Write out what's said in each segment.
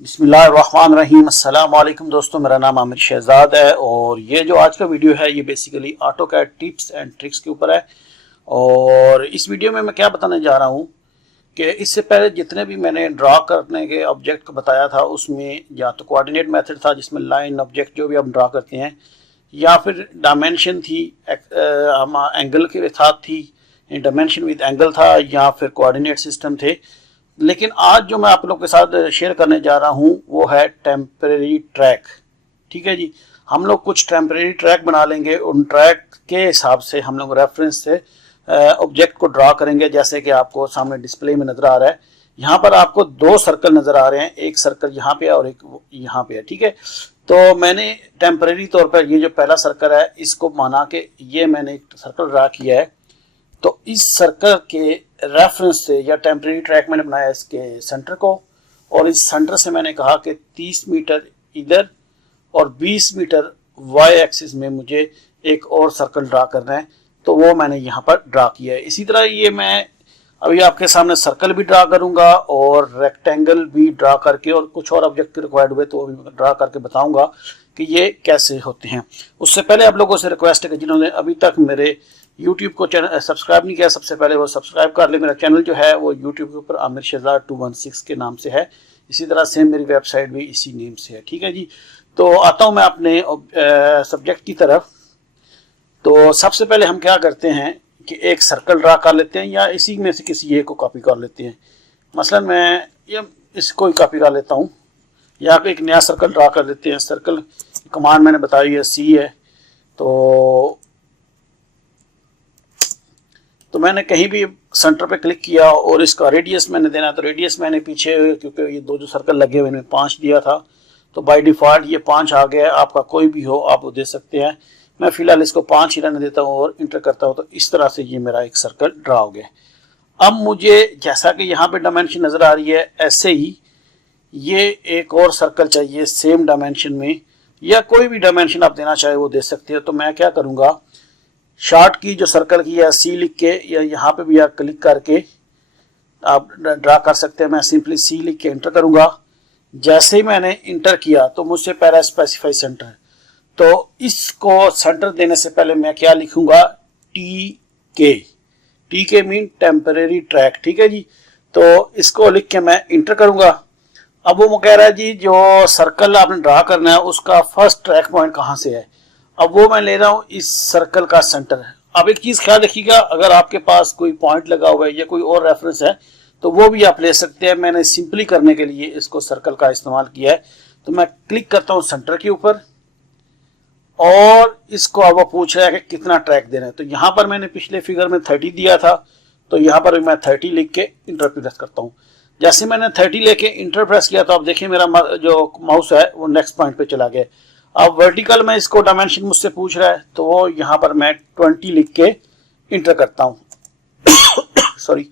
बिस्मिल्लाहिर्रहमानिर्रहीम। अस्सलाम वालेकुम दोस्तों, मेरा नाम आमिर शहजाद है और ये जो आज का वीडियो है ये basically AutoCAD tips and tricks के ऊपर है। और इस वीडियो में मैं क्या बताने जा रहा हूँ कि इससे पहले जितने भी मैंने ड्रा करने के ऑब्जेक्ट को बताया था उसमें या तो कोऑर्डिनेट मेथड था जिसमें लाइन ऑब्जेक्ट जो भी हम ड्रा करते हैं, या फिर डायमेंशन थी, हम एंगल के साथ थी, डायमेंशन विद एंगल था, या फिर कोऑर्डिनेट सिस्टम थे। लेकिन आज जो मैं आप लोग के साथ शेयर करने जा रहा हूं वो है टेम्परेरी ट्रैक। ठीक है जी, हम लोग कुछ टेम्परेरी ट्रैक बना लेंगे, उन ट्रैक के हिसाब से हम लोग रेफरेंस से ऑब्जेक्ट को ड्रा करेंगे। जैसे कि आपको सामने डिस्प्ले में नजर आ रहा है, यहाँ पर आपको दो सर्कल नजर आ रहे हैं, एक सर्कल यहाँ पे है और एक यहाँ पे है। ठीक है, तो मैंने टेम्परेरी तौर पर ये जो पहला सर्कल है इसको माना कि ये मैंने एक सर्कल ड्रा किया है, तो इस सर्कल के रेफरेंस से या टेम्परेरी ट्रैक मैंने बनाया इसके सेंटर को, और इस सेंटर से मैंने कहा कि 30 मीटर इधर और 20 मीटर वाई एक्सिस में मुझे एक और सर्कल ड्रा करना है, तो वो मैंने यहाँ पर ड्रा किया है। इसी तरह ये मैं अभी आपके सामने सर्कल भी ड्रा करूंगा और रेक्टेंगल भी ड्रा करके, और कुछ और ऑब्जेक्ट रिक्वायर्ड हुए तो वो भी ड्रा करके बताऊंगा कि ये कैसे होते हैं। उससे पहले आप लोगों से रिक्वेस्ट है कि जिन्होंने अभी तक मेरे YouTube को चैनल सब्सक्राइब नहीं किया, सबसे पहले वो सब्सक्राइब कर ले। मेरा चैनल जो है वो YouTube के ऊपर आमिर शहजाद 216 के नाम से है, इसी तरह से मेरी वेबसाइट भी इसी नेम से है। ठीक है जी, तो आता हूँ मैं अपने सब्जेक्ट की तरफ। तो सबसे पहले हम क्या करते हैं कि एक सर्कल ड्रा कर लेते हैं, या इसी में से किसी एक को कॉपी कर लेते हैं। मसलन मैं ये इसको ही कॉपी कर लेता हूँ, या एक नया सर्कल ड्रा कर लेते हैं। सर्कल कमांड मैंने बताई है सी है, तो मैंने कहीं भी सेंटर पे क्लिक किया और इसका रेडियस मैंने देना है, तो रेडियस मैंने पीछे, क्योंकि ये दो जो सर्कल लगे हुए इनमें 5 दिया था, तो बाय डिफॉल्ट ये 5 आ गया। आपका कोई भी हो आप वो दे सकते हैं, मैं फिलहाल इसको 5 ही रहने देता हूँ और इंटर करता हूँ। तो इस तरह से ये मेरा एक सर्कल ड्रा हो गया। अब मुझे जैसा कि यहाँ पे डायमेंशन नजर आ रही है, ऐसे ही ये एक और सर्कल चाहिए सेम डायमेंशन में, या कोई भी डायमेंशन आप देना चाहे वो दे सकते हो। तो मैं क्या करूँगा, शॉर्ट की जो सर्कल की या सी लिख के, या यहाँ पे भी आप क्लिक करके आप ड्रा कर सकते हैं। मैं सिंपली सी लिख के इंटर करूंगा। जैसे ही मैंने इंटर किया तो मुझसे पहला स्पेसिफाई सेंटर, तो इसको सेंटर देने से पहले मैं क्या लिखूंगा, टी के मीन टेम्परेरी ट्रैक। ठीक है जी, तो इसको लिख के मैं इंटर करूंगा। अब वो कह रहा है जी जो सर्कल आपने ड्रा करना है उसका फर्स्ट ट्रैक पॉइंट कहाँ से है। अब वो मैं ले रहा हूँ इस सर्कल का सेंटर है। अब एक चीज ख्याल रखिएगा, अगर आपके पास कोई पॉइंट लगा हुआ है या कोई और रेफरेंस है तो वो भी आप ले सकते हैं। मैंने सिंपली करने के लिए इसको सर्कल का इस्तेमाल किया है। तो मैं क्लिक करता हूँ सेंटर के ऊपर, और इसको अब वो पूछ रहा है कि कितना ट्रैक देना है। तो यहाँ पर मैंने पिछले फिगर में 30 दिया था, तो यहाँ पर मैं 30 लिख के इंटर प्रेस करता हूँ। जैसे मैंने 30 लेके इंटर प्रेस किया तो आप देखिए मेरा जो माउस है वो नेक्स्ट पॉइंट पे चला गया। अब वर्टिकल में इसको डायमेंशन मुझसे पूछ रहा है, तो वो यहाँ पर मैं 20 लिख के इंटर करता हूँ। सॉरी,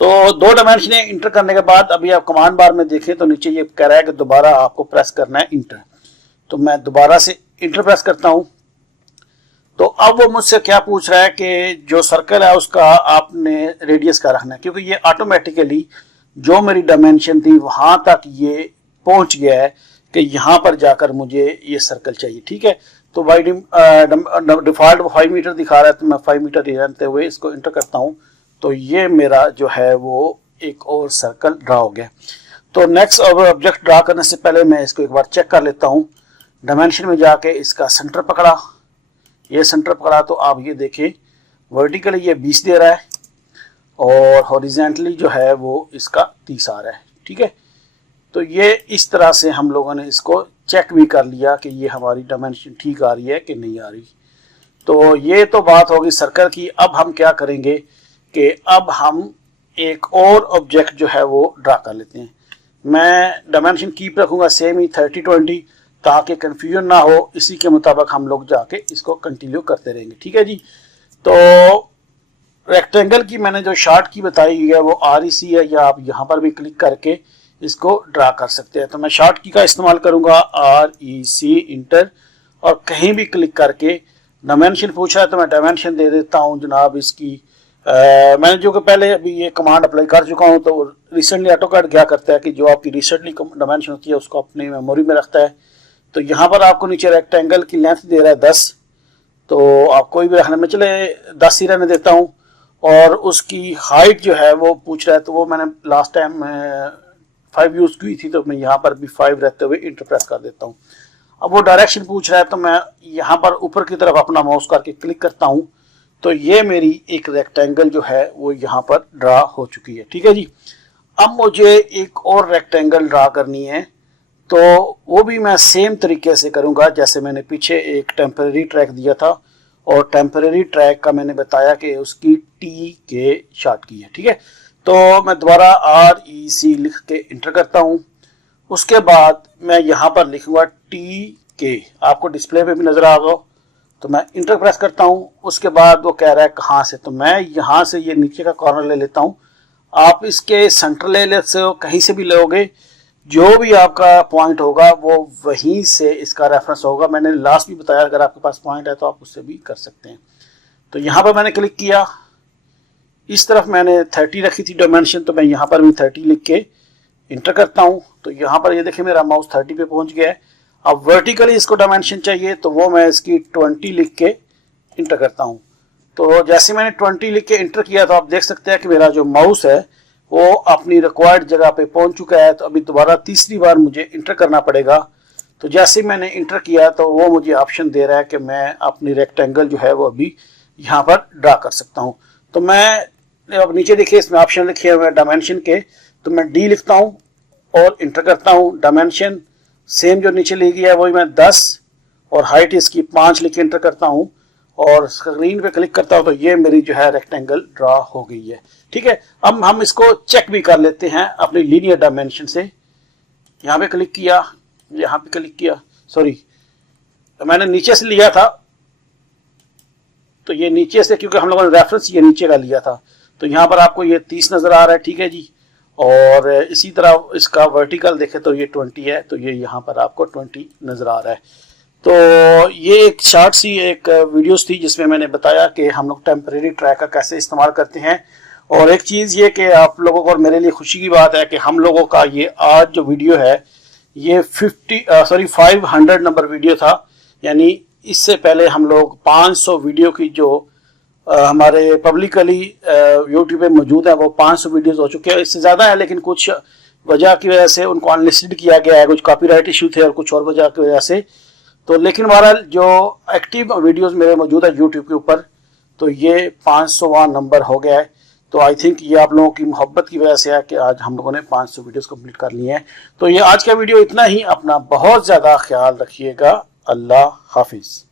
तो दो डायमेंशन इंटर करने के बाद अभी आप कमांड बार में देखें तो नीचे ये कह रहा है कि दोबारा आपको प्रेस करना है इंटर। तो मैं दोबारा से इंटर प्रेस करता हूँ। तो अब वो मुझसे क्या पूछ रहा है कि जो सर्कल है उसका आपने रेडियस का रखना है, क्योंकि ये ऑटोमेटिकली जो मेरी डायमेंशन थी वहां तक ये पहुंच गया है कि यहाँ पर जाकर मुझे ये सर्कल चाहिए। ठीक है, तो बाई डिफॉल्ट 5 मीटर दिखा रहा है, तो मैं 5 मीटर रहते हुए इसको इंटर करता हूँ। तो ये मेरा जो है वो एक और सर्कल ड्रा हो गया। तो नेक्स्ट ऑब्जेक्ट ड्रा करने से पहले मैं इसको एक बार चेक कर लेता हूँ। डायमेंशन में जाके इसका सेंटर पकड़ा, ये सेंटर पकड़ा, तो आप ये देखें वर्टिकली ये 20 दे रहा है और हॉरिजेंटली जो है वो इसका 30 आ रहा है। ठीक है, तो ये इस तरह से हम लोगों ने इसको चेक भी कर लिया कि ये हमारी डायमेंशन ठीक आ रही है कि नहीं आ रही। तो ये तो बात होगी सर्कल की। अब हम क्या करेंगे कि अब हम एक और ऑब्जेक्ट जो है वो ड्रा कर लेते हैं। मैं डायमेंशन कीप रखूंगा सेम ही 30-20, ताकि कंफ्यूजन ना हो। इसी के मुताबिक हम लोग जाके इसको कंटिन्यू करते रहेंगे। ठीक है जी, तो रेक्टेंगल की मैंने जो शॉर्ट की बताई है वो REC है, या आप यहाँ पर भी क्लिक करके इसको ड्रा कर सकते हैं। तो मैं शॉर्ट की का इस्तेमाल करूंगा, REC इंटर, और कहीं भी क्लिक करके डायमेंशन पूछा है तो मैं डायमेंशन दे देता हूं जनाब इसकी मैंने जो कि पहले अभी ये कमांड अप्लाई कर चुका हूँ, तो रिसेंटली ऑटोकैड क्या करता है कि जो आपकी रिसेंटली डायमेंशन होती है उसको अपनी मेमोरी में रखता है। तो यहाँ पर आपको नीचे रेक्टेंगल की लेंथ दे रहा है 10, तो आप कोई भी रखने में, चले 10 ही रहने देता हूँ। और उसकी हाइट जो है वो पूछ रहा है, तो वो मैंने लास्ट टाइम 5 यूज़ की थी, तो मैं यहाँ पर भी 5 रहते हुए इंटर प्रेस कर देता हूँ। अब वो डायरेक्शन पूछ रहा है, तो मैं यहाँ पर ऊपर की तरफ अपना माउस करके क्लिक करता हूँ, तो ये मेरी एक रेक्टेंगल जो है वो यहाँ पर ड्रा हो चुकी है। ठीक है जी। अब मुझे एक और रेक्टेंगल ड्रा करनी है, तो वो भी मैं सेम तरीके से करूँगा जैसे मैंने पीछे एक टेम्परेरी ट्रैक दिया था, और टेम्परेरी ट्रैक का मैंने बताया कि उसकी TK शॉर्ट की है। ठीक है, तो मैं दोबारा REC लिख के इंटर करता हूँ। उसके बाद मैं यहाँ पर लिखूंगा TK, आपको डिस्प्ले पे भी नजर आ रहा हो, तो मैं इंटर प्रेस करता हूँ। उसके बाद वो कह रहा है कहाँ से, तो मैं यहाँ से ये नीचे का कॉर्नर ले लेता हूँ। आप इसके सेंटर ले लेते हो, कहीं से भी लोगे, जो भी आपका पॉइंट होगा वो वहीं से इसका रेफरेंस होगा। मैंने लास्ट भी बताया अगर आपके पास पॉइंट है तो आप उससे भी कर सकते हैं। तो यहाँ पर मैंने क्लिक किया, इस तरफ मैंने 30 रखी थी डायमेंशन, तो मैं यहाँ पर भी 30 लिख के इंटर करता हूँ। तो यहाँ पर ये देखिए मेरा माउस 30 पे पहुंच गया है। अब वर्टिकली इसको डायमेंशन चाहिए, तो वो मैं इसकी 20 लिख के इंटर करता हूँ। तो जैसे मैंने 20 लिख के इंटर किया, तो आप देख सकते हैं कि मेरा जो माउस है वो अपनी रिक्वायर्ड जगह पे पहुंच चुका है। तो अभी दोबारा तीसरी बार मुझे इंटर करना पड़ेगा। तो जैसे मैंने इंटर किया, तो वो मुझे ऑप्शन दे रहा है कि मैं अपनी रेक्टेंगल जो है वो अभी यहाँ पर ड्रा कर सकता हूँ। तो मैं अब नीचे देखिए इसमें ऑप्शन लिखे हुए हैं डायमेंशन के, तो मैं D लिखता हूँ और इंटर करता हूँ। डायमेंशन सेम जो नीचे ली गई है वही मैं 10 और हाइट इसकी 5 लिख के इंटर करता हूँ, और स्क्रीन पे क्लिक करता हूँ, तो ये मेरी जो है रेक्टेंगल ड्रा हो गई है। ठीक है, अब हम इसको चेक भी कर लेते हैं अपनी लीनियर डायमेंशन से। यहाँ पे क्लिक किया, यहाँ पे क्लिक किया, सॉरी तो मैंने नीचे से लिया था, तो ये नीचे से, क्योंकि हम लोगों ने रेफरेंस ये नीचे का लिया था, तो यहाँ पर आपको ये 30 नजर आ रहा है। ठीक है जी, और इसी तरह इसका वर्टिकल देखे तो ये 20 है, तो ये यहाँ पर आपको 20 नजर आ रहा है। तो ये एक शॉर्ट सी एक वीडियोस थी जिसमें मैंने बताया कि हम लोग टेम्परेरी ट्रैक का कैसे इस्तेमाल करते हैं। और एक चीज़ ये कि आप लोगों को और मेरे लिए खुशी की बात है कि हम लोगों का ये आज जो वीडियो है ये 500 नंबर वीडियो था। यानी इससे पहले हम लोग 500 वीडियो की जो हमारे पब्लिकली यूट्यूब पे मौजूद है वो 500 वीडियोस हो चुके हैं। इससे ज़्यादा है, लेकिन कुछ वजह की वजह से उनको अनलिस्टेड किया गया है, कुछ कॉपीराइट इशू थे और कुछ और वजह की वजह से। तो लेकिन हमारा जो एक्टिव वीडियोस मेरे मौजूद है यूट्यूब के ऊपर, तो ये 500वां नंबर हो गया है। तो आई थिंक ये आप लोगों की मोहब्बत की वजह से है कि आज हम लोगों ने 500 वीडियोस कंप्लीट कर ली हैं। तो ये आज का वीडियो इतना ही। अपना बहुत ज़्यादा ख्याल रखिएगा। अल्लाह हाफिज़।